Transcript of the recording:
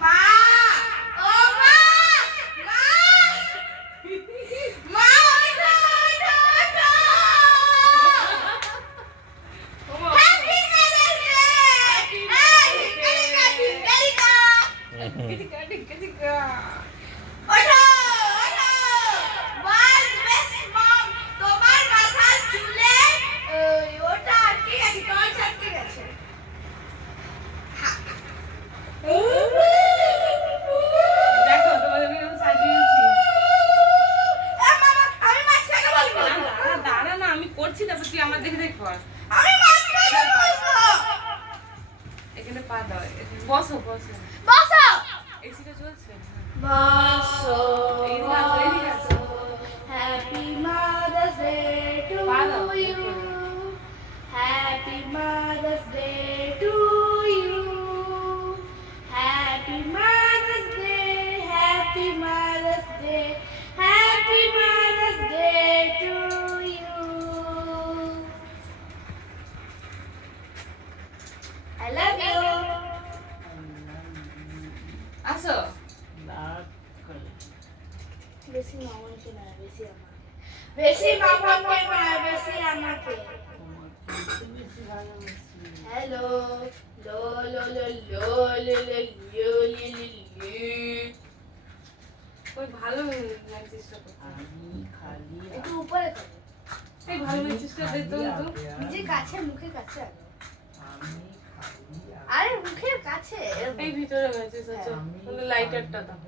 মা ও মা মা মা ওঠো ওঠো ওঠো হ্যাপি মাদার্স ডে টিকা ওঠো ওঠো ওয়ার্ল্ড বেস্ট মম তোমার মাথার চুলে ওটা আটকে গেছে টর্চ আটকে গেছে দেখো তোমাদের আমি সাজিয়েছি। আমি মাঝখানে বলবো দাঁড়া না, আমি করছি, তারপর তুই আমার দেখে দেখ কর। আমি মাঝখানে বলবো এখানে পা দাও, বসো বসো। বসো এসিটা চলছে। বসো এদিকে আসো, এদিকে আসো। হ্যাপি মাদার্স ডে টু পা দাও। You happy mother's day to you happy mother's day happy mother's day happy mother's day to you I love you আসো। বেশি মামাকে না বেশি আমাকে বেশি মামাকে না বেশি আমাকে হ্যালো লো লো লো লো লো লো লো লি লি লি ওই ভালো চেষ্টা করতে। একটু উপরে করো এই ভালো চেষ্টা দে তো তো। নিজের কাছে মুখের কাছে আনো আরে মুখের কাছে এই ভিতরে গেছে সচো। লাইটারটা দাও।